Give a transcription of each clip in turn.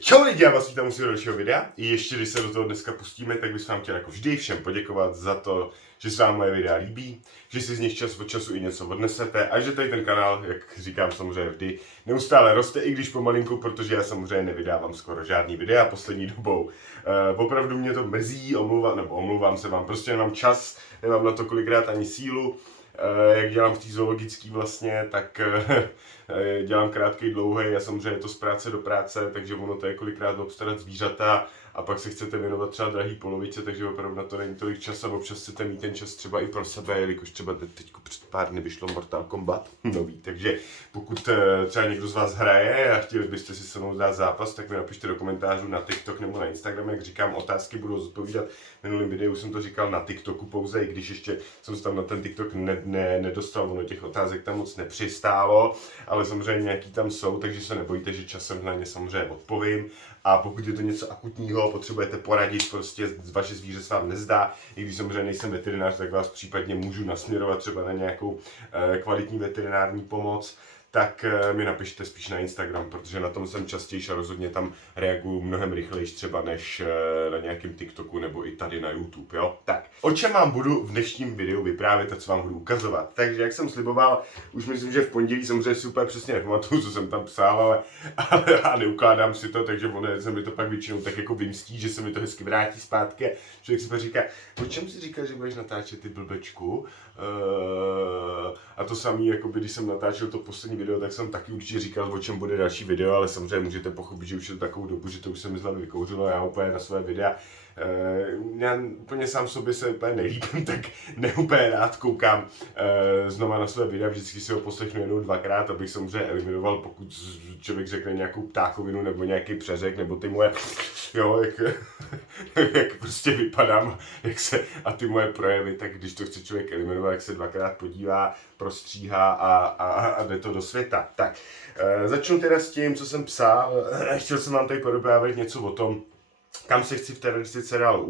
Čau lidi, já vás vítám u dalšího videa. I ještě, když se do toho dneska pustíme, tak bych vám chtěl jako vždy všem poděkovat za to, že se vám moje videa líbí, že si z nich čas od času i něco odnesete a že tady ten kanál, jak říkám samozřejmě vždy, neustále roste, i když pomalinku, protože já samozřejmě nevydávám skoro žádný videa poslední dobou. Opravdu mě to mrzí, omlouvám se vám, prostě nemám čas, nemám na to kolikrát ani sílu. Jak dělám v té zoologické vlastně, tak dělám krátký, dlouhý a samozřejmě je to z práce do práce, takže ono to je kolikrát obstarat zvířata a pak se chcete věnovat třeba drahý polovice, takže opravdu na to není tolik času a občas chcete mít ten čas třeba i pro sebe, jelikož třeba teď před pár dny vyšlo Mortal Kombat nový, takže pokud třeba někdo z vás hraje a chtěli byste si se mnou dát zápas, tak mi napište do komentářů na TikTok nebo na Instagram, jak říkám, otázky budu zodpovídat. V minulém videu jsem to říkal na TikToku pouze, i když ještě jsem se tam na ten TikTok nedostal, ono těch otázek tam moc nepřistálo, ale samozřejmě nějaký tam jsou, takže se nebojte, že časem na ně samozřejmě odpovím. A pokud je to něco akutního, potřebujete poradit, prostě vaše zvíře se vám nezdá, i když samozřejmě nejsem veterinář, tak vás případně můžu nasměrovat třeba na nějakou kvalitní veterinární pomoc, tak mi napište spíš na Instagram, protože na tom jsem častější a rozhodně tam reaguju mnohem rychleji třeba než na nějakém TikToku nebo i tady na YouTube, jo? Tak, o čem vám budu v dnešním videu vyprávět a co vám budu ukazovat. Takže jak jsem sliboval, už myslím, že v pondělí samozřejmě si úplně přesně nepamatuju, co jsem tam psal, ale neukládám si to, takže ono se mi to pak většinou tak jako vymstí, že se mi to hezky vrátí zpátky. Člověk si pak říká, o čem si říkal, že budeš natáčet ty blbečku? A to samý, jako když jsem natáčel to poslední video, tak jsem taky určitě říkal, o čem bude další video, ale samozřejmě můžete pochopit, že už je to takovou dobu, že to už se mi z hlavy vykouřilo, já úplně na své videa. Já úplně sám sobě se úplně nelíbím, tak neúplně rád koukám znova na své videa, vždycky si ho poslechnu jednou, dvakrát, abych samozřejmě eliminoval, pokud člověk řekne nějakou ptákovinu nebo nějaký přeřek, nebo ty moje, jo, jak prostě vypadám, a ty moje projevy, tak když to chce člověk eliminovat, jak se dvakrát podívá, prostříhá a jde to do světa. Tak, začnu teda s tím, co jsem psal, chtěl jsem vám tady podobávat něco o tom, kam se chci v té realistice dál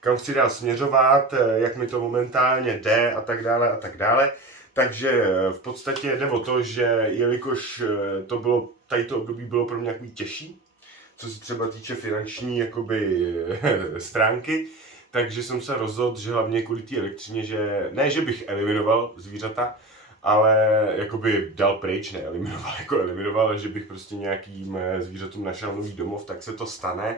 kam chci dál směřovat, jak mi to momentálně jde a tak dále a tak dále. Takže v podstatě jde o to, že jelikož tady to období bylo pro mě takový těžší, co se třeba týče finanční stránky, takže jsem se rozhodl, že hlavně kvůli té elektřině, že ne, že bych eliminoval zvířata, ale dal pryč, eliminoval, ale že bych prostě nějakým zvířatům našel nový domov, tak se to stane.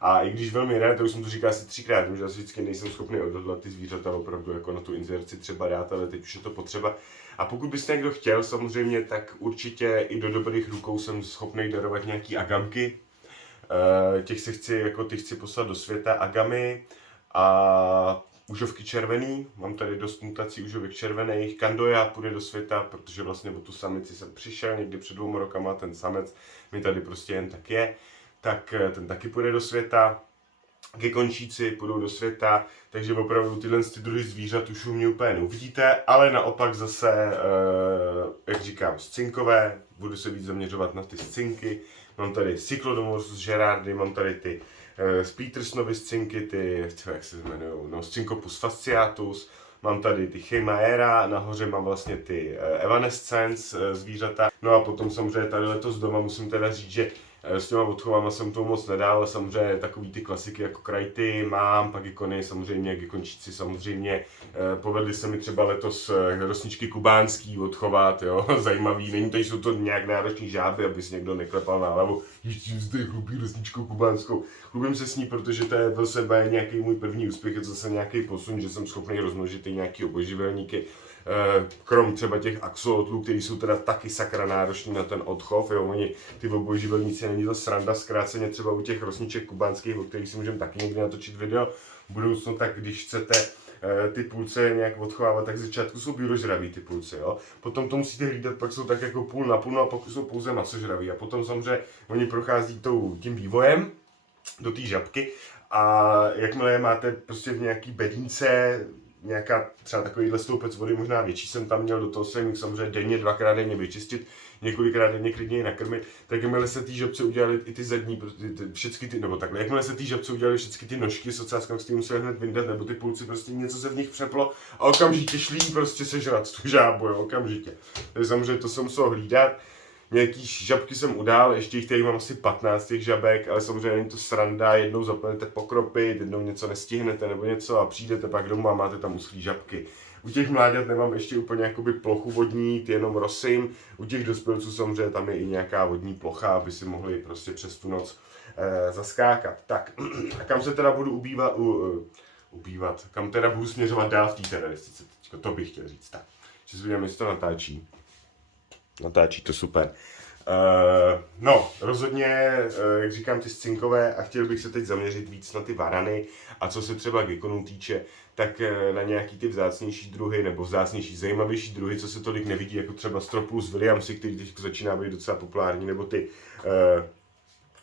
A i když velmi rád, to už jsem to říkal asi 3krát, že asi vždycky nejsem schopný odhodlat ty zvířata opravdu jako na tu inzerci třeba dát, ale teď už je to potřeba. A pokud byste někdo chtěl samozřejmě, tak určitě i do dobrých rukou jsem schopný darovat nějaký agamky. Ty chci poslat do světa, agamy a užovky červený, mám tady dost mutací užovek červených, kandoja půjde do světa, protože vlastně o tu samici jsem přišel někdy před 2 rokama, ten samec mi tady prostě jen tak je, tak ten taky půjde do světa, gekončíci půjdou do světa, takže opravdu tyhle druhy zvířat už u mě úplně neuvidíte, ale naopak zase, jak říkám, scinkové, budu se víc zaměřovat na ty scinky, mám tady Cyclodomus gerardi, mám tady ty z Petersonovy scinky, jak se jmenujou, Scincopus fasciatus, mám tady ty Chimaera, nahoře mám vlastně ty Evanescence zvířata, no a potom samozřejmě tady letos doma musím teda říct, že s těma odchovama jsem toho moc nedal, ale samozřejmě takový ty klasiky jako krajty mám, pak ikony samozřejmě, gekončíci samozřejmě, povedly se mi třeba letos rosničky kubánský odchovat, jo, zajímavý, není to, jsou to nějak náročný žáby, aby si někdo neklepal na hlavu, ještě zde chlubí rosničku kubánskou, chlubím se s ní, protože to je zase nějaký můj první úspěch, je to zase nějaký posun, že jsem schopný rozmnožit i nějaký obojživelníky, krom třeba těch axolotlů, který jsou teda taky sakra nároční na ten odchov, jo, oni ty obojživelníci, není to sranda, zkráceně třeba u těch rosniček kubánských, o kterých si můžeme taky někdy natočit video v budoucnu, tak když chcete ty půlce nějak odchovávat, tak z začátku jsou bíložraví ty půlce, jo. Potom to musíte hlídat, pak jsou tak jako půl na půl, no a pak jsou pouze masožraví a potom samozřejmě oni prochází tím vývojem do té žabky a jakmile je máte prostě v nějaký bedínce, nějaká třeba takovýhle stoupec vody, možná větší jsem tam měl, do toho jsem jich samozřejmě denně, 2krát denně vyčistit, několikrát denně klidně ji nakrmit, tak jakmile se té žabce udělali i ty zadní, jakmile se té žabce udělali všechny ty nožky s ocáskem, s tím museli hned vyndat, nebo ty půlci, prostě něco se v nich přeplo a okamžitě šli prostě sežrat tu žábu, jo, okamžitě. Takže samozřejmě to jsem musel hlídat. Nějaký žabky jsem udál, ještě jich tady mám asi 15 těch žabek, ale samozřejmě není to sranda, jednou zapomenete pokropit, jednou něco nestihnete nebo něco a přijdete pak domů a máte tam uschlý žabky. U těch mláďat nemám ještě úplně jakoby plochu vodní, ty jenom rosím. U těch dospělců samozřejmě tam je i nějaká vodní plocha, aby si mohli prostě přes tu noc zaskákat. Tak, a kam se teda budu ubývat, kam teda budu směřovat dál v té teroristice, to bych chtěl říct. Tak, že si uvědomím, jestli to natáčí. Natáčí to super. No, rozhodně, jak říkám, ty scinkové a chtěl bych se teď zaměřit víc na ty varany a co se třeba gekonu týče, tak na nějaký ty vzácnější druhy nebo vzácnější, zajímavější druhy, co se tolik nevidí, jako třeba Stropulus williamsi, který teď začíná být docela populární, nebo ty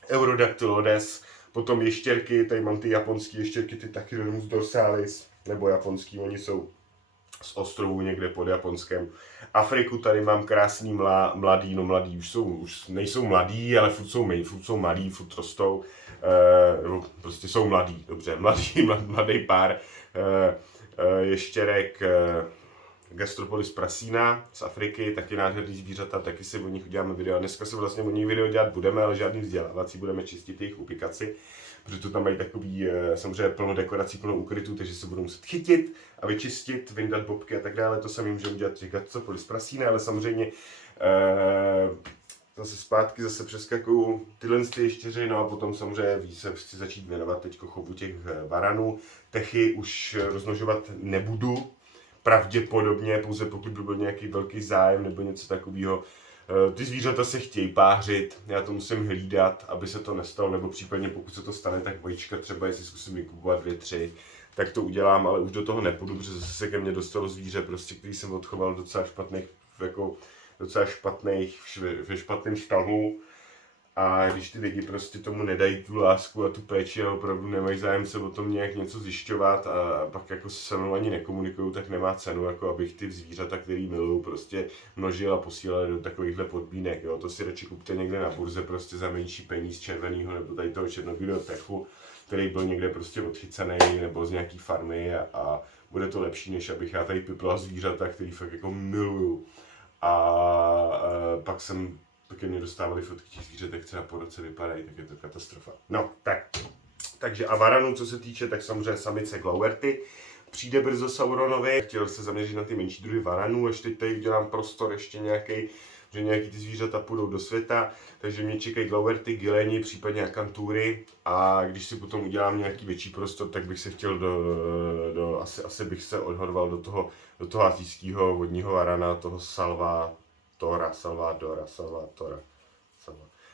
Eurodactylodes, potom ještěrky, tady mám ty japonský ještěrky, ty Tachyronus dorsalis, nebo japonský, oni jsou z ostrovů někde pod Japonskem. Afriku tady mám krásný mladý, už nejsou mladí, ale furt jsou malí, furt rostou, prostě jsou mladí, dobře, mladý pár ještěrek Gastropolis prasina z Afriky, taky nádherný zvířata, taky si o nich uděláme video. Dneska se vlastně o nich video dělat budeme, ale žádný vzdělávací, budeme čistit jejich ubikaci, protože to tam mají takový samozřejmě plno dekorací, plno úkrytů, takže se budou muset chytit a vyčistit, vyndat bobky a tak dále. To samý můžeme udělat těch Gastropolis prasina, ale samozřejmě zase zpátky přeskakuju tyhle ještěři, no a potom samozřejmě se chci začít věnovat teď chovu těch varanů. Techy už rozmnožovat nebudu, pravděpodobně, pouze pokud by byl nějaký velký zájem nebo něco takového. Ty zvířata se chtějí pářit, já to musím hlídat, aby se to nestalo, nebo případně pokud se to stane, tak vajíčka třeba, jestli zkusím vykupovat 2, 3, tak to udělám, ale už do toho nepůjdu, protože zase se ke mně dostalo zvíře, prostě, který jsem odchoval docela špatných, ve špatném stavu. A když ty lidi prostě tomu nedají tu lásku a tu péči a opravdu nemají zájem se o tom nějak něco zjišťovat a pak jako se mnou ani nekomunikují, tak nemá cenu, jako abych ty zvířata, který miluju, prostě množil a posílal do takovýchhle podmínek. Jo. To si radši kupte někde na burze prostě za menší peníz červenýho nebo tady toho černobílého techu, který byl někde prostě odchycený nebo z nějaký farmy a bude to lepší, než abych já tady piplal zvířata, který fakt jako miluju. A pak ke mně dostávali fotky těch zvířat, jak třeba po roce vypadají, tak je to katastrofa. No, takže a varanů, co se týče, tak samozřejmě samice Glauberty. Přijde brzo Sauronovi, chtěl se zaměřit na ty menší druhy varanů, až teď tady udělám prostor ještě nějaký, že nějaký ty zvířata půjdou do světa, takže mě čekají Glauberty, Gileni, případně akantury a když si potom udělám nějaký větší prostor, tak bych se chtěl asi bych se odhodoval do toho asijského vodního varana, toho Salvadora.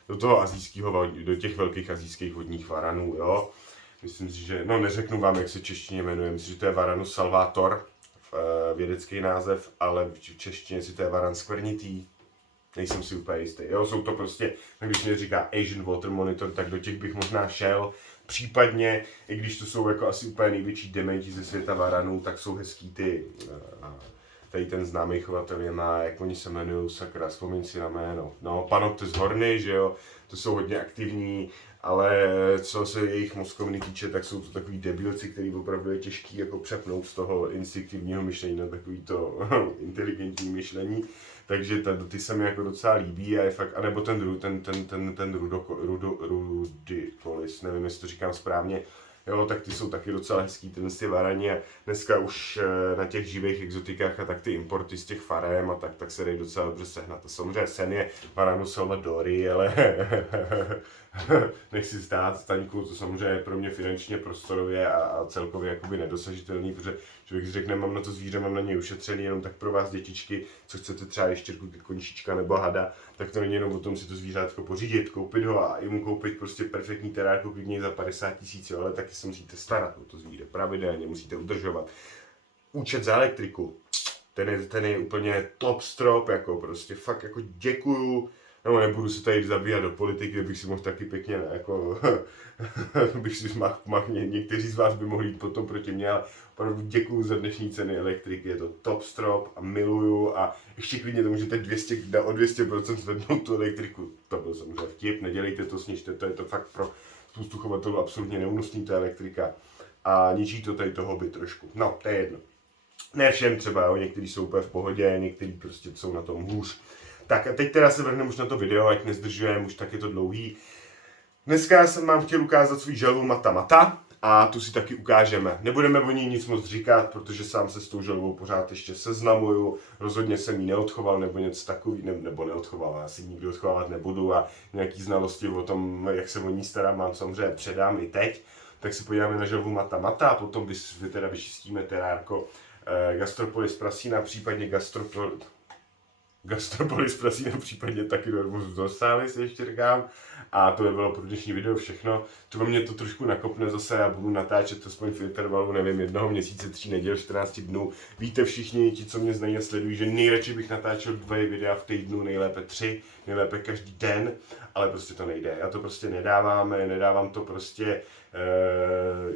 Do toho asijského, do těch velkých asijských vodních varanů, jo. Myslím si, že, no neřeknu vám, jak se češtině jmenuje, myslím, že to je Varanus salvator, vědecký název, ale v češtině si to je varan skvrnitý, nejsem si úplně jistý, jo, jsou to prostě, když mě říká Asian Water Monitor, tak do těch bych možná šel, případně, i když to jsou jako asi úplně největší dementi ze světa varanů, tak jsou hezký ty, tady ten známý chovatel je má, jak oni se jmenují, sakra, vzpomín si na jméno, no, Panoptes horny, že jo, to jsou hodně aktivní, ale co se jejich mozkovny týče, tak jsou to takový debilci, který opravdu je těžký jako přepnout z toho instinktivního myšlení na takový to inteligentní myšlení. Takže ty se mi jako docela líbí a je fakt, anebo ten Rudicolis, nevím, jestli to říkám správně, jo, tak ty jsou taky docela hezký, ty varani a dneska už na těch živých exotikách a tak ty importy z těch farem a tak se dají docela dobře sehnat. A samozřejmě sen je Varanus salvadorii, ale nechci zdát Staňku, to samozřejmě je pro mě finančně, prostorově a celkově jakoby nedosažitelný, protože člověk si řekne, mám na to zvíře, mám na něj ušetřený, jenom tak pro vás dětičky, co chcete třeba ještěrku, koníčka nebo hada, tak to není jenom o tom si to zvířátko pořídit, koupit ho a i mu koupit prostě perfektní terárku klidně za 50 000, ale taky se musíte starat o to zvíře pravidelně, musíte udržovat. Účet za elektriku, ten je úplně top strop, jako prostě fakt jako děkuju. No, nebudu se tady zabíjat do politiky, bych si mohl taky pěkně, jako, bych si někteří z vás by mohli jít potom proti mě, ale opravdu děkuju za dnešní ceny elektriky, je to top strop a miluju a ještě klidně to můžete o 200% zvednout tu elektriku, to byl samozřejmě vtip, nedělejte to, snižte to, je to fakt pro spoustu chovatelů absolutně neúnosný ta elektrika a ničí to tady to hobby trošku, no, to je jedno. Ne všem třeba, jo, někteří jsou úplně v pohodě, někteří prostě jsou na tom hůř. Tak a teď teda se vrhneme už na to video, ať nezdržujeme, už tak je to dlouhý. Dneska jsem vám chtěl ukázat svůj želvu Mata Mata a tu si taky ukážeme. Nebudeme o ní nic moc říkat, protože sám se s tou želvou pořád ještě seznamuju. Rozhodně jsem ji neodchoval nebo něco takový, nebo neodchoval, já si nikdy odchovávat nebudu a nějaký znalosti o tom, jak se o ní starám, vám samozřejmě předám i teď. Tak se podíváme na želvu Mata Mata a potom teda vyčistíme terárko Gastropolis prasina, případně Gastropolis prasina, případně taky Dormus dorsalis, ještě říkám. A to by bylo pro dnešní video všechno. Třeba mě to trošku nakopne zase a budu natáčet aspoň v intervalu, nevím, 1 měsíce, 3 neděl, 14 dnů. Víte všichni, ti, co mě znají a sledují, že nejradši bych natáčel 2 videa v týdnu, nejlépe 3, nejlépe každý den, ale prostě to nejde. Já to prostě nedávám to prostě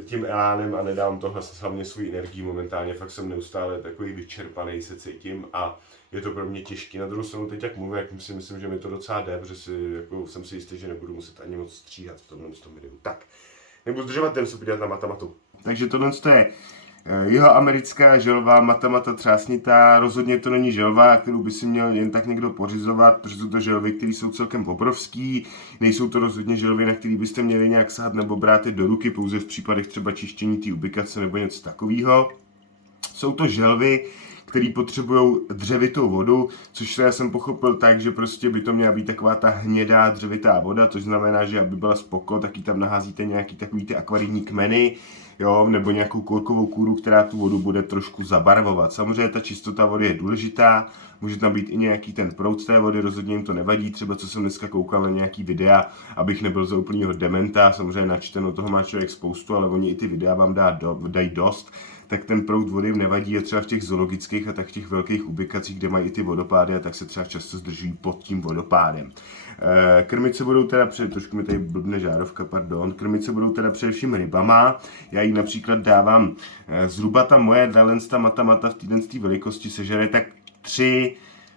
tím elánem a nedávám to hlavně svou energii momentálně. Fakt jsem neustále takový vyčerpaný, se cítím a je to pro mě těžké. Na druhou stranu teď jak mluvím, jak si myslím, že mi to docela jde, protože jsem si jistý, že nebudu muset ani moc stříhat v tomhle videu. Tak, nebudu zdržovat, jdem se podívat na Mata Matu. Takže tohle je jihoamerická želva Mata Mata třásnitá. Rozhodně to není želva, kterou by si měl jen tak někdo pořizovat, protože jsou to želvy, které jsou celkem obrovský. Nejsou to rozhodně želvy, na které byste měli nějak sahat nebo brát je do ruky, pouze v případech třeba čištění té ubikace nebo něco takového. Jsou to želvy, který potřebují dřevitou vodu, což já jsem pochopil tak, že prostě by to měla být taková ta hnědá dřevitá voda, což znamená, že aby byla spoko, tak ji tam naházíte nějaký takový ty akvarijní kmeny, jo, nebo nějakou korkovou kůru, která tu vodu bude trošku zabarvovat. Samozřejmě ta čistota vody je důležitá, může tam být i nějaký ten proud té vody, rozhodně jim to nevadí, třeba co jsem dneska koukal na nějaký videa, abych nebyl za úplnýho dementa, samozřejmě načteno, toho má člověk spoustu, ale oni i ty videa vám dají dost, tak ten proud vody jim nevadí a třeba v těch zoologických a tak v těch velkých ubikacích, kde mají i ty vodopády, a tak se třeba často zdržují pod tím vodopádem. Krmit se budou teda, trošku mi tady blbne žárovka, pardon, krmit se budou teda především rybama. Já jí například dávám, zhruba ta moje Mata Mata v této velikosti sežere tak 3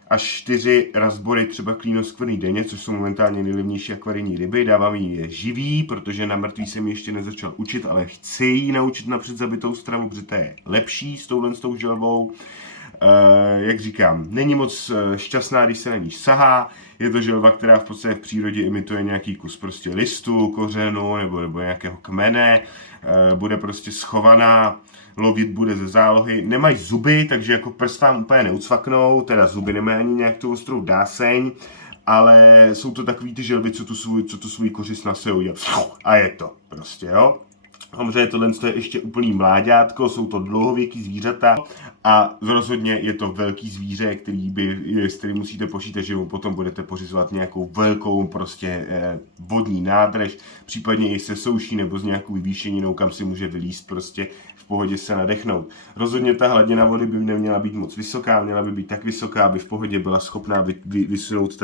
až 4 razbory třeba klínoskvrný denně, což jsou momentálně nejlevnější akvarijní ryby. Dávám jí živý, protože na mrtvý jsem ji ještě nezačal učit, ale chci ji naučit na předzabitou stravu, protože to je lepší s tou želvou. Jak říkám, není moc šťastná, když se na ní sahá. Je to želva, která v podstatě v přírodě imituje nějaký kus prostě listu, kořenu nebo nějakého kmene. Bude prostě schovaná, lovit bude ze zálohy. Nemají zuby, takže jako prst vám úplně neucvaknou, teda zuby nemají ani nějak tu ostrou dáseň, ale jsou to takový ty želvy, co tu svůj kořist nasejou a je to prostě, jo. Samozřejmě tohle je ještě úplný mláďátko, jsou to dlouhověký zvířata a rozhodně je to velký zvíře, s kterým musíte počítat, že potom budete pořizovat nějakou velkou prostě vodní nádrž, případně i se souší nebo s nějakou vyvýšeninou, kam si může vylízt prostě v pohodě se nadechnout. Rozhodně ta hladina vody by neměla být moc vysoká, měla by být tak vysoká, aby v pohodě byla schopná vysunout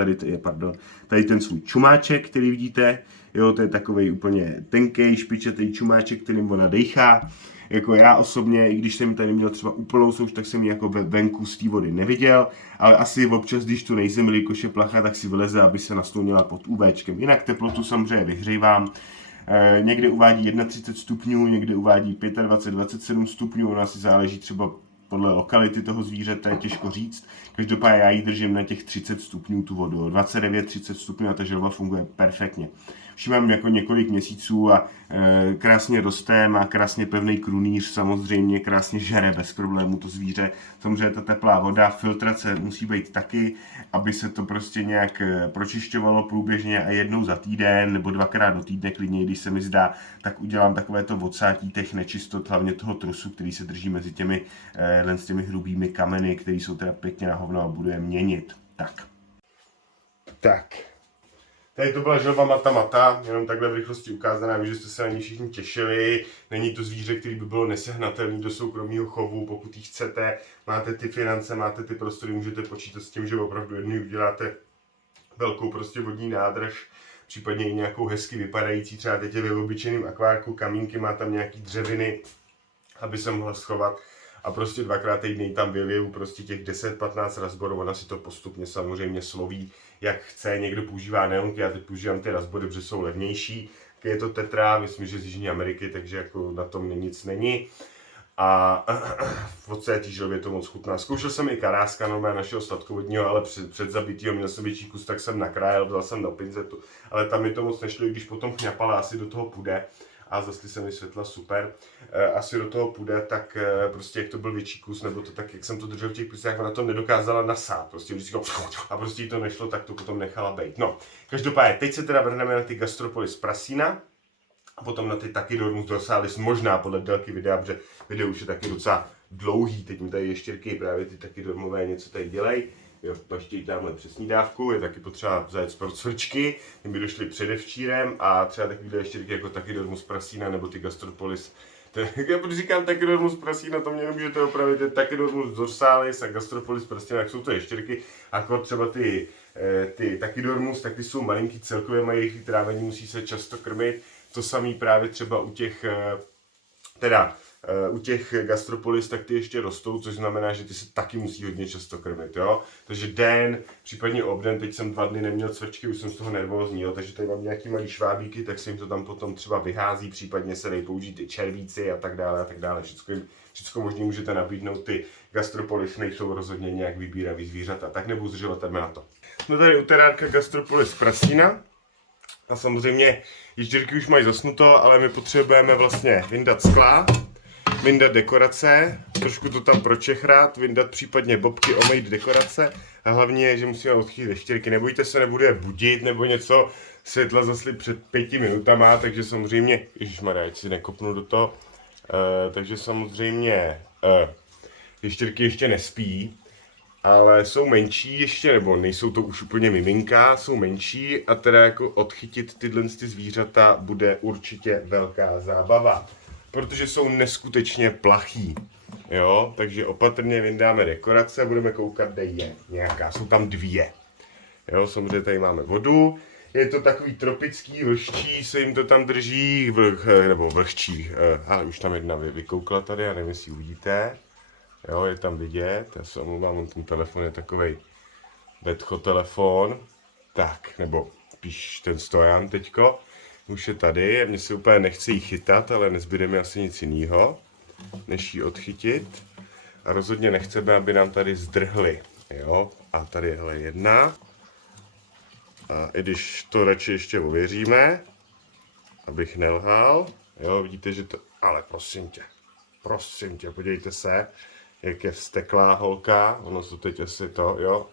tady ten svůj čumáček, který vidíte. Jo, to je takovej úplně tenkej, špičatý čumáček, kterým ona dejchá. Jako já osobně, i když jsem tady měl třeba úplnou souš, tak jsem ji jako venku z té vody neviděl, ale asi občas, když tu nejsem, jelikož je placha, tak si vyleze, aby se naslonila pod UVčkem. Jinak teplotu samozřejmě vyhřívám. Někde uvádí 31 stupňů, někde uvádí 25-27 stupňů, ono asi záleží třeba podle lokality toho zvířete, je těžko říct. Každopádně já ji držím na těch 30 stupňů tu vodu, 29-30 stupňů a ta želva funguje perfektně. Už mám jako několik měsíců a krásně roste, má krásně pevný krunýř, samozřejmě krásně žere bez problémů to zvíře. Samozřejmě ta teplá voda, filtrace musí být taky, aby se to prostě nějak pročišťovalo průběžně a jednou za týden nebo 2krát do týdne klidně, když se mi zdá, tak udělám takovéto odsátí těch nečistot, hlavně toho trusu, který se drží mezi těmi hrubými kameny, které jsou teda pěkně na hovno a budu je měnit. Tak. Tady to byla želva Mata Mata, jenom takhle v rychlosti ukázaná, vím, že jste se na ní všichni těšili. Není to zvíře, který by bylo nesehnatelný do soukromého chovu, pokud ji chcete, máte ty finance, máte ty prostory, můžete počítat s tím, že opravdu jednou uděláte velkou prostě vodní nádrž, případně i nějakou hezky vypadající, třeba teď je ve obyčejném akvárku, kamínky, má tam nějaký dřeviny, aby se mohla schovat. A prostě 2krát týdně tam vyliju prostě těch 10-15 razborů, ona si to postupně samozřejmě sloví, jak chce. Někdo používá neonky, já teď používám ty razbory, protože jsou levnější. Je to tetra, myslím, že z Jižní Ameriky, takže jako na tom nic není. a v té želvě to moc chutná. Zkoušel jsem i karáska, normálně našeho sladkovodního, ale před zabitýho měl jsem větší kus, tak jsem nakrájel, vzal jsem do pinzetu, ale tam mi to moc nešlo, i když potom chňapala, asi do toho půjde. A zase se mi světla super. Asi do toho půjde, tak prostě jak to byl větší kus, nebo to tak, jak jsem to držel v těch písech, na to nedokázala nasát. Prostě vždycky a prostě jí to nešlo, tak to potom nechala bejt. No, každopádně, teď se teda vrhneme na ty Gastropolis Prasina a potom na ty Tachydermus dorsalis, možná podle délky videa, protože video už je taky docela dlouhý, teď mi tady ještěrky právě ty tachydermové něco tady dělají. Jo, paštějí tamhle přes snídávku, je taky potřeba zajet pro cvrčky, ty by došly předevčírem a třeba takovýhle ještěrky jako Tachydermus prasina nebo ty Gastropolis. Já když říkám Tachydermus prasina, to mě nemůžete opravit, je Tachydermus dorsalis a Gastropolis prasina, jak jsou to ještěrky, jako třeba ty Tachydermus, tak ty jsou malinký, celkově mají rychlý trávení, musí se často krmit, to samý právě třeba u těch, u těch Gastropolis, tak ty ještě rostou, což znamená, že ty se taky musí hodně často krmit, jo. Takže den, případně obden, teď jsem 2 dny neměl cvrčky, už jsem z toho nervózní, jo. Takže tady mám nějaký malý švábíky, tak se jim to tam potom třeba vyhází, případně se dají použít i červíci a tak dále, a tak dále. Všechno možný můžete nabídnout, ty Gastropolis nejsou rozhodně nějak vybíravý zvířata, tak nebudu zdržovat, jdeme na to. Jsme tady u terárka Gastropolis prasina. A samozřejmě ještěrky už mají zasnuto, ale my potřebujeme vlastně vyndat skla, vyndat dekorace, trošku to tam pročechrat, vyndat případně bobky, omejit dekorace a hlavně, že musíme odchytit ještěrky. Nebojte se, nebudu je budit nebo něco, světla zasli před 5 minutama, takže samozřejmě, ježišmarja, ať si nekopnu do toho, takže samozřejmě ještěrky ještě nespí, ale jsou menší ještě, nebo nejsou to už úplně miminka, jsou menší a teda jako odchytit tyhle ty zvířata bude určitě velká zábava, protože jsou neskutečně plachý, jo, takže opatrně vyndáme dekorace, budeme koukat, kde je nějaká, jsou tam 2, jo, samozřejmě tady máme vodu, je to takový tropický, vlhčí, se jim to tam drží, nebo vlhčí, ale už tam jedna vykoukla tady, já nevím, jestli uvidíte. Jo, je tam vidět, já se omlouvám, ten telefon je takovej betcho telefon, tak, nebo spíš ten stojan teďko, už je tady, mně se úplně nechce jí chytat, ale nezbyde mi asi nic jiného, než ji odchytit a rozhodně nechceme, aby nám tady zdrhly, jo, a tady je jedna, a i když to radši ještě ověříme, abych nelhal, jo, vidíte, že to, ale prosím tě, podívejte se, jak je vzteklá holka, ono to teď asi to, jo.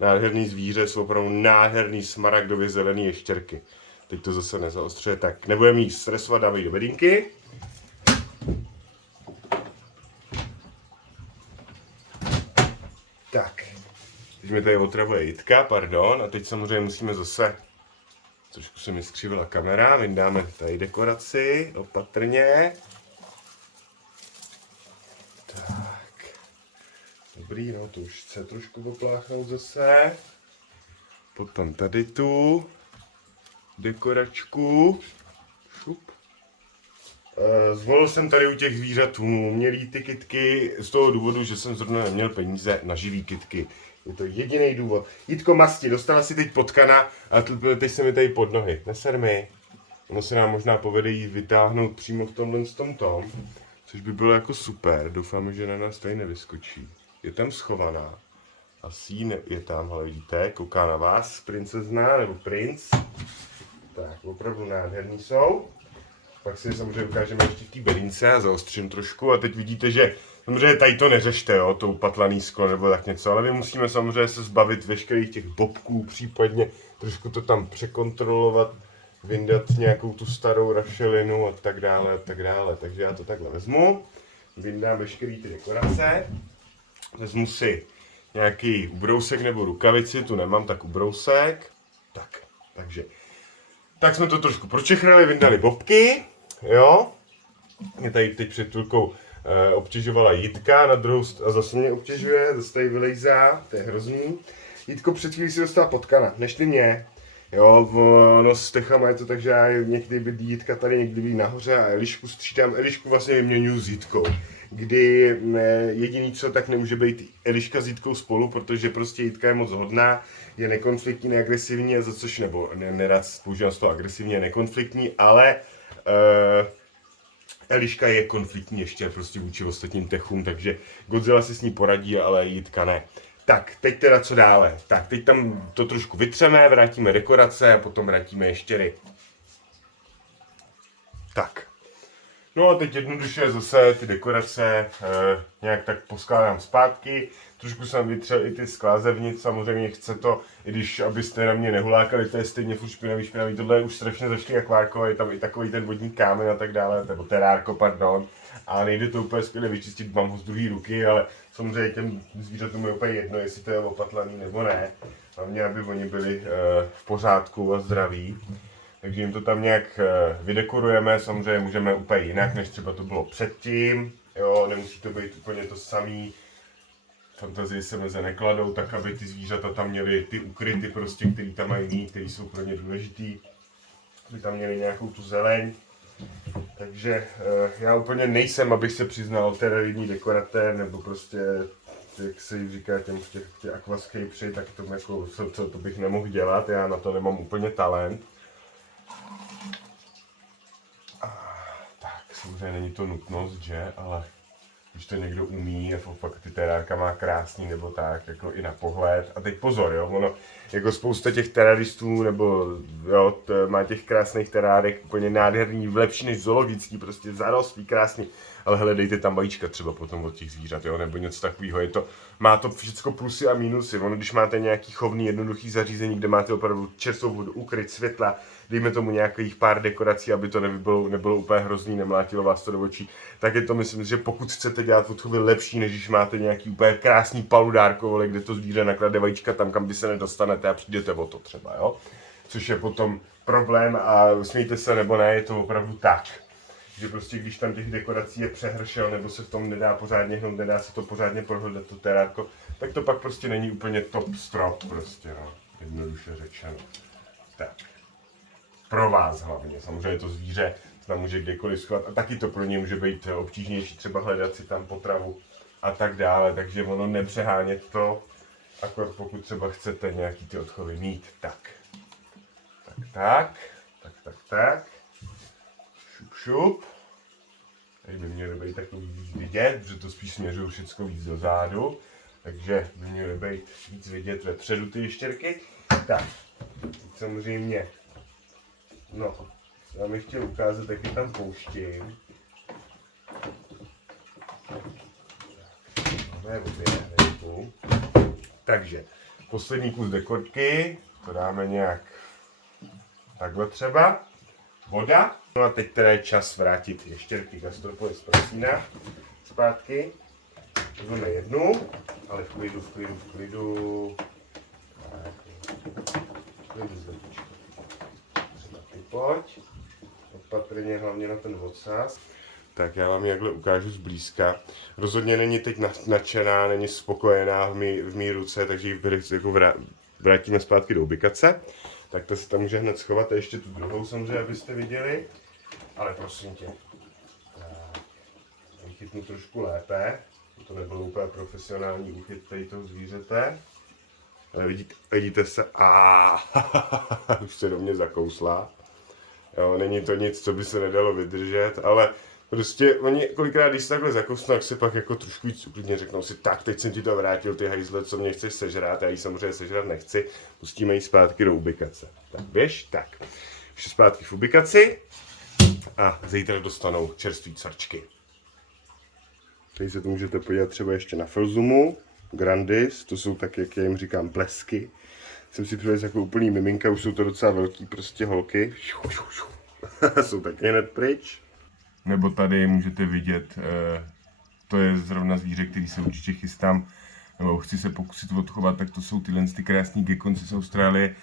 Nádherný zvíře, jsou opravdu nádherný smaragdově zelený ještěrky. Teď to zase nezaostřuje, tak nebudeme jí stresovat, dáme jí do bedínky. Tak, teď mi tady otravuje Jitka, pardon, a teď samozřejmě musíme zase, trošku se mi skřivila kamera, vyndáme tady dekoraci, opatrně. Dobrý, no to už chce trošku opláchnout zase. Potom tady tu dekoračku. Šup. Zvolil jsem tady u těch zvířat umělý ty kytky z toho důvodu, že jsem zrovna neměl peníze na živý kytky. Je to jediný důvod. Jitko masti, dostala si teď potkana a teď se mi tady pod nohy. Neser mi. Ono se nám možná povede jí vytáhnout přímo v tomhle tom, což by bylo jako super. Doufám, že na nás tady nevyskočí. Je tam schovaná. Asi je tam, ale vidíte, kouká na vás, princezna nebo princ. Tak, opravdu nádherný jsou. Pak si je samozřejmě ukážeme ještě v té bedínce a zaostřím trošku. A teď vidíte, že samozřejmě tady to neřešte, jo, to upatlaný sklo nebo tak něco. Ale my musíme samozřejmě se zbavit veškerých těch bobků, případně trošku to tam překontrolovat, vyndat nějakou tu starou rašelinu a tak dále, a tak dále. Takže já to takhle vezmu, vyndám veškerý ty dekorace. Vezmu si nějaký ubrousek nebo rukavici, tu nemám, tak ubrousek. Tak jsme to trošku pročechrali, vyndali bobky, jo. Mě tady teď před chvilkou obtěžovala Jitka, na druhou a zase mě obtěžuje, zase tady vylejzá, to je hrozný. Jitko před chvílí si dostala potkana, nešli mě. Jo, no s techama je to tak, že já někdy bydlí Jitka tady, někdy bydlí nahoře a Elišku střídám, Elišku vlastně vyměňuji s Jitkou. Kdy jediný co, tak nemůže být Eliška s Jitkou spolu, protože prostě Jitka je moc hodná, je nekonfliktní, neagresivní, za což, nebo nerad používám z toho agresivní a nekonfliktní, ale Eliška je konfliktní ještě prostě vůči ostatním techům, takže Godzilla si s ní poradí, ale Jitka ne. Tak, teď teda co dále? Tak, teď tam to trošku vytřeme, vrátíme dekorace a potom vrátíme ještěry. Tak. No a teď jednoduše zase ty dekorace nějak tak poskládám zpátky. Trošku jsem vytřel i ty skla zevnitř, samozřejmě chce to, i když abyste na mě nehulákali, to je stejně furt špinavý. Tohle je už strašně zašlý akvárko, je tam i takový ten vodní kámen a tak dále, nebo terárko, pardon. A nejde to úplně skvěle vyčistit, mám ho z druhé ruky, ale samozřejmě těm zvířatům je úplně jedno, jestli to je opatlaný nebo ne. Hlavně, aby oni byli v pořádku a zdraví. Takže jim to tam nějak vydekorujeme, samozřejmě můžeme úplně jinak, než třeba to bylo předtím. Jo, nemusí to být úplně to samý. Fantazii se meze nekladou, tak aby ty zvířata tam měly ty ukryty prostě, který tam mají mít, který jsou pro ně důležitý. Aby tam měli nějakou tu zeleň. Takže já úplně nejsem, abych se přiznal terénní dekoratér, nebo prostě, jak se jim říká těch aquascapři, tak to, jako, to bych nemohl dělat, já na to nemám úplně talent. Tak, samozřejmě není to nutnost, že, ale když to někdo umí, a fakt ty terárka má krásný nebo tak, jako i na pohled. A teď pozor, jo, ono, jako spousta těch teraristů, nebo jo, má těch krásných terárek úplně nádherný, lepší než zoologický, prostě zarostlý, krásný. Ale hledejte tam vajíčka třeba potom od těch zvířat, jo, nebo něco takového. Má to všechno plusy a mínusy. Ono, když máte nějaký chovný, jednoduchý zařízení, kde máte opravdu čerstvou vodu, ukryt světla, dejme tomu nějakých pár dekorací, aby to nebylo úplně hrozný, nemlátilo vás to do očí, tak je to, myslím, že pokud chcete dělat odchovy lepší, než když máte nějaký úplně krásný paludárko, kde to zvíře naklade vajíčka tam, kam by se nedostanete a přijdete o to třeba, jo. Což je potom problém a smíjte se nebo ne, je to opravdu tak. Že prostě když tam těch dekorací je přehršel, nebo se v tom nedá pořádně hnout, nedá se to pořádně prohledat, to terárko, tak to pak prostě není úplně top strop prostě, no, jednoduše řečeno. Tak. Pro vás hlavně, samozřejmě to zvíře tam může kdekoliv schovat a taky to pro ně může být obtížnější, třeba hledat si tam potravu a tak dále, takže ono nepřehánět to, akorát pokud třeba chcete nějaký ty odchovy mít, tak. Šup. Tady by měly být takový víc vidět, že to spíš směřují všechno víc dozadu. Takže by měly být víc vidět vepředu ty ještěrky. Tak, samozřejmě. No, já bych chtěl ukázat, jak je tam pouštím. Máme obě hnedku. Takže, poslední kus dekorky, to dáme nějak takhle třeba. Voda. No a teď teda je čas vrátit ještěrky Gastropolis Prosina zpátky. Vezmeme jednu, ale v klidu. Tak, třeba ty pojď. Opatrně hlavně na ten odsaz. Tak já vám ji takhle ukážu zblízka. Rozhodně není teď nadšená, není spokojená v mý ruce, takže ji jako vrátíme zpátky do ubikace. Tak to se tam může hned schovat a ještě tu druhou samozřejmě, abyste viděli. Ale prosím tě, tak, chytnu trošku lépe. To nebylo úplně profesionální úchyt tady toho zvířete. Ale vidíte se, už se do mě zakousla. Jo, není to nic, co by se nedalo vydržet, ale prostě oni kolikrát, když se takhle zakousnou, tak se pak jako trošku víc uklidně řeknou si, tak teď jsem ti to vrátil, ty hajzle, co mě chceš sežrát, já ji samozřejmě sežrat nechci, pustíme ji zpátky do ubikace. Tak běž, tak. Ještě zpátky v ubikaci a zítra dostanou čerství cvrčky. Tady se to můžete podívat třeba ještě na Felzumu, Grandis, to jsou tak, jak já jim říkám, blesky. Jsem si přivez jako úplný miminka, už jsou to docela velký prostě holky. Jsou taky hned pryč. Nebo tady můžete vidět, to je zrovna zvíře, který se určitě chystám, nebo chci se pokusit odchovat, tak to jsou tyhle krásný gekonci z Austrálie,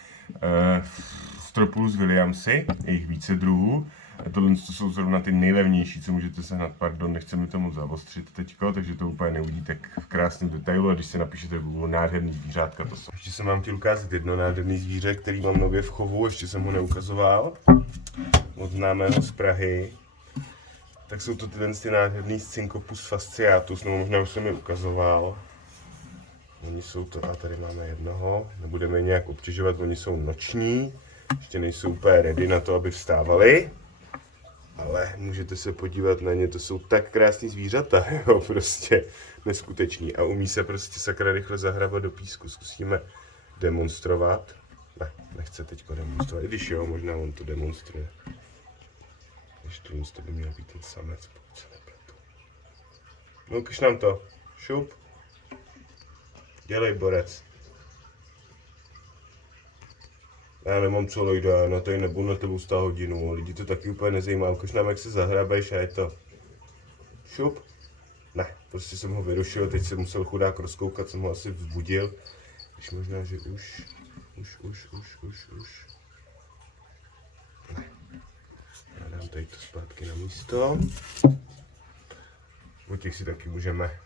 Stropulus williamsi, je jich více druhů. Tohle to jsou zrovna ty nejlevnější, co můžete sehnat, pardon, nechce mi to moc zaostřit teďko, takže to úplně neuvidíte v krásném detailu a když si napíšete v Google nádherný zvířátka, to jsou. Ještě jsem vám chtěl ukázat jedno nádherný zvíře, který mám nově v chovu, ještě jsem ho neukazoval, od známého z Prahy. Tak jsou to tyhle nádherný Syncophus fasciatus, no možná už jsem je ukazoval. Oni jsou to, a tady máme jednoho, nebudeme je nějak obtěžovat, oni jsou noční, ještě nejsou úplně ready na to, aby vstávali. Ale můžete se podívat na ně, to jsou tak krásný zvířata, jo, prostě neskutečný. A umí se prostě sakra rychle zahrabat do písku. Zkusíme demonstrovat. Ne, nechce teďko demonstrovat, i když jo, možná on to demonstruje. Ještě to by měl být ten samec, pokud se nepletu. No, ukaž nám to. Šup. Dělej, borec. Já nemám co lejda, já na tady nebudu na tebou stát hodinu, lidi to taky úplně nezajímá, ukaž nám, jak se zahrabeš a je to. Šup. Ne, prostě jsem ho vyrušil, teď jsem musel chudák rozkoukat, jsem ho asi vzbudil. Když možná, že už. Ne. Já dám tady to zpátky na místo. O těch si taky můžeme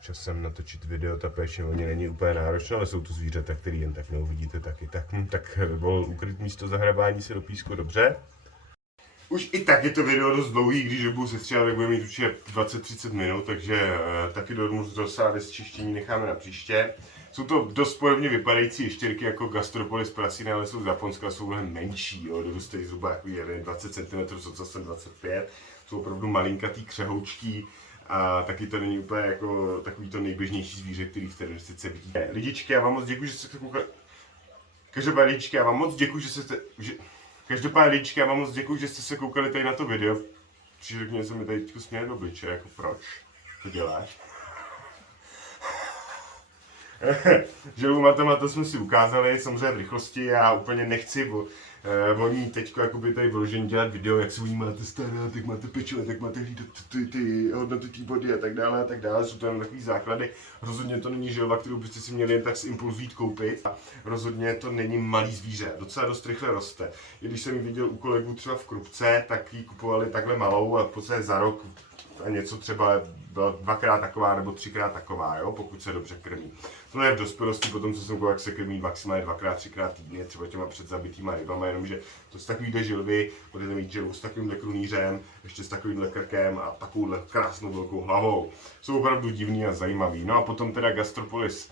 časem natočit video, ta péče o ně není úplně náročná, ale jsou to zvířata, který jen tak neuvidíte taky. Tak bylo ukryt místo zahrabání se do písku, dobře. Už i tak je to video dost dlouhý, když ho budu sestříhat, tak bude mít určitě 20-30 minut, takže taky do sády z čištění necháme na příště. Jsou to dost podobně vypadající ještěrky jako Gastropolis prasina, ale jsou z Japonska, jsou mnohem menší, jo, dorůstají zhruba jako 20 cm, co jsem 25. Jsou opravdu malinkatý křehoučký a taky to není úplně jako takový to nejběžnější zvíře, který v teroristice vidíte. Lidičky, já vám moc děkuji, že jste koukali. Každopádně lidičky, já vám moc děkuji, že jste se koukali tady na to video. Přiřekně se mi tady teďko směje do obličeje, jako proč to děláš? Želu matemata jsme si ukázali, samozřejmě v rychlosti, já úplně nechci, bo oni teďko jakoby tady vyložení dělat video, jak se o ní máte stará, tak máte pečovat, tak máte hlídat ty hodnoty té body a tak dále, jsou to jen takový základy. Rozhodně to není želva, kterou byste si měli jen tak z impulzu jít koupit. A rozhodně to není malý zvíře, docela dost rychle roste. I když jsem ji viděl u kolegů třeba v Krupce, tak ji kupovali takhle malou a v podstatě za rok a něco třeba byla dvakrát taková nebo třikrát taková, jo, pokud se dobře krmí. To je v dospělosti, potom co jsem jak se krmí maximálně dvakrát, třikrát týdně, třeba těma předzabitýma rybama, jenomže to z takovýhle žilvy, budete mít žilvu s takovýmhle krunýřem, ještě s takovýmhle krkem a takovouhle krásnou velkou hlavou. Jsou opravdu divný a zajímavý. No a potom teda Gastropolis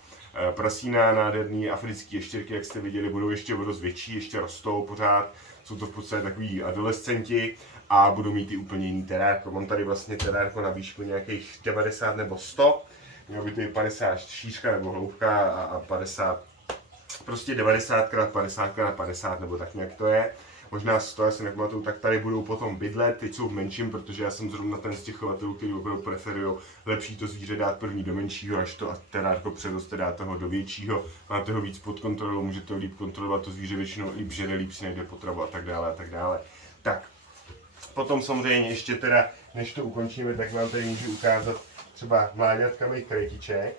prasína, nádherný africký ještěrky, jak jste viděli, budou ještě o dost větší, ještě rostou pořád. Jsou to v podstatě takový adolescenti a budou mít i úplně jiný terárko. Mám tady vlastně terárko na výšku nějakých 90 nebo 100. Mělo by to i 50 šířka nebo hloubka a 50, prostě 90x50x50 nebo tak nějak to je. Možná 100, já si nepamatuju, tak tady budou potom bydlet, teď jsou v menším, protože já jsem zrovna ten z těch chovatelů, který opravdu preferují lepší to zvíře dát první do menšího, až to terárko přeroste, dát toho do většího, máte ho víc pod kontrolou, můžete ho líp kontrolovat, to zvíře většinou líp žere, líp si najde potravu a tak dále a tak dále. Tak, potom samozřejmě ještě teda, než to ukončíme, tak vám tady můžu ukázat třeba mláďatka mých krejtiček.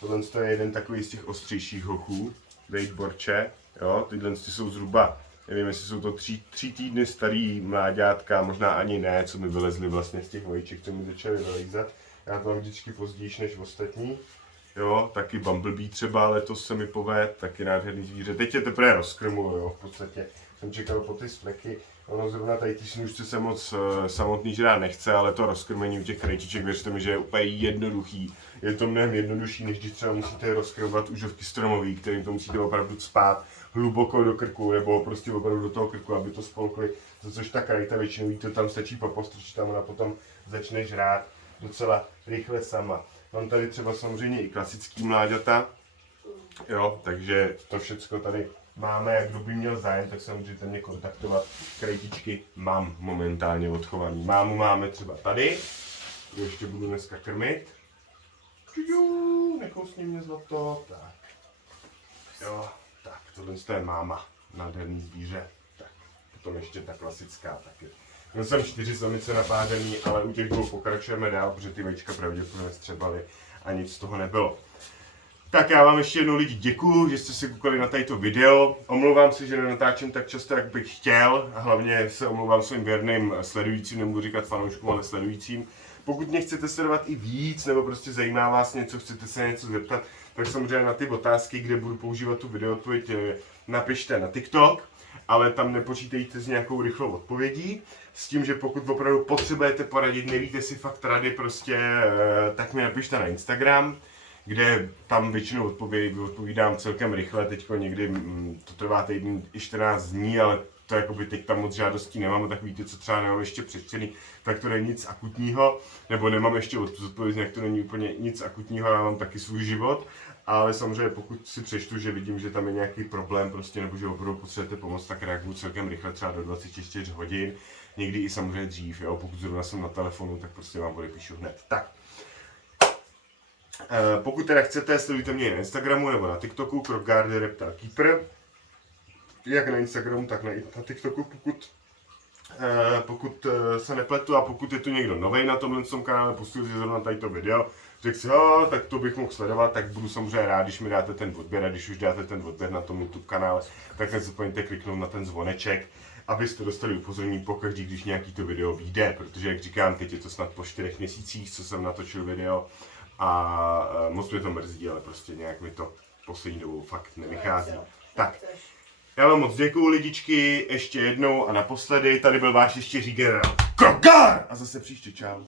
Tohle je jeden takový z těch ostřejších hochů, weightborče, jo, tyhle jsou zhruba, nevím, jestli jsou to tři týdny starý mláďátka, možná ani ne, co mi vylezly vlastně z těch vajíček, co mi začaly vylejzat. Já to mám vždycky později než ostatní. Jo, taky Bumblebee třeba letos se mi poved, taky nádherný zvíře. Teď je teprve rozkrmuju, jo, v podstatě. Jsem čekal po ty fleky. Ono zrovna tady ty snužce se moc samotný žrát nechce, ale to rozkrmení u těch krejčiček, věřte mi, že je úplně jednoduchý. Je to mnohem jednodušší, než když třeba musíte rozkrmovat užovky stromový, kterým to musíte opravdu spát hluboko do krku, nebo prostě opravdu do toho krku, aby to spolkli. Za což ta krajta většinou to tam stačí popostrčit, tam ona potom začne žrát docela rychle sama. Mám tady třeba samozřejmě i klasický mláďata, jo, takže to všecko tady máme, kdo by měl zájem, tak se můžete mě kontaktovat. Krejtičky mám momentálně odchovaný. Mámu máme třeba tady, ještě budu dneska krmit. Nekousni mě zlato, tak. Jo, tak, tohle je máma, nádherný zvíře. Tak, potom ještě ta klasická taky. Měl jsem 4 samice napářený, ale u těch dvou pokračujeme dál, protože ty vajíčka pravděpodobně střebaly a nic z toho nebylo. Tak já vám ještě jednou lidi děkuju, že jste se koukali na tato video. Omlouvám se, že nenatáčím tak často, jak bych chtěl. A hlavně se omlouvám svým věrným sledujícím, nebudu říkat fanouškům, ale sledujícím. Pokud mě chcete sledovat i víc, nebo prostě zajímá vás něco, chcete se něco zeptat, tak samozřejmě na ty otázky, kde budu používat tu videoodpověď, napište na TikTok, ale tam nepočítejte s nějakou rychlou odpovědí. S tím, že pokud opravdu potřebujete poradit, nevíte si fakt rady, prostě, tak mi napište na Instagram, kde tam většinou odpovídám celkem rychle, teďko někdy to trvá týden i 14 dní, ale to jakoby teď tam moc žádostí nemám, takový ty, co třeba nemám ještě přečtený, tak to není nic akutního, nebo nemám ještě odpověď, jak to není úplně nic akutního, já mám taky svůj život, ale samozřejmě pokud si přečtu, že vidím, že tam je nějaký problém prostě, nebo že opravdu potřebujete pomoct, tak reaguju celkem rychle, třeba do 24 hodin, někdy i samozřejmě dřív, jo? Pokud zrovna jsem na telefonu, tak prostě vám odepíšu hned. Tak. Pokud teda chcete, sledujte mě na Instagramu nebo na TikToku, Krokgardy Reptile Keeper. Jak na Instagramu, tak na TikToku, pokud se nepletu a pokud je tu někdo novej na tomhle kanále, pustil si zrovna tady to video, řekl si, tak to bych mohl sledovat, tak budu samozřejmě rád, když mi dáte ten odběr a když už dáte ten odběr na tom YouTube kanále, tak nezapomeňte kliknout na ten zvoneček, abyste dostali upozornění pokaždý, když nějaký to video vyjde, protože jak říkám, teď je to snad po 4 měsících, co jsem natočil video a moc mě to mrzí, ale prostě nějak mi to poslední dobou fakt nevychází. Tak. Já vám moc děkuju lidičky, ještě jednou a naposledy, tady byl váš ještě generál Krokgar! A zase příště, čau.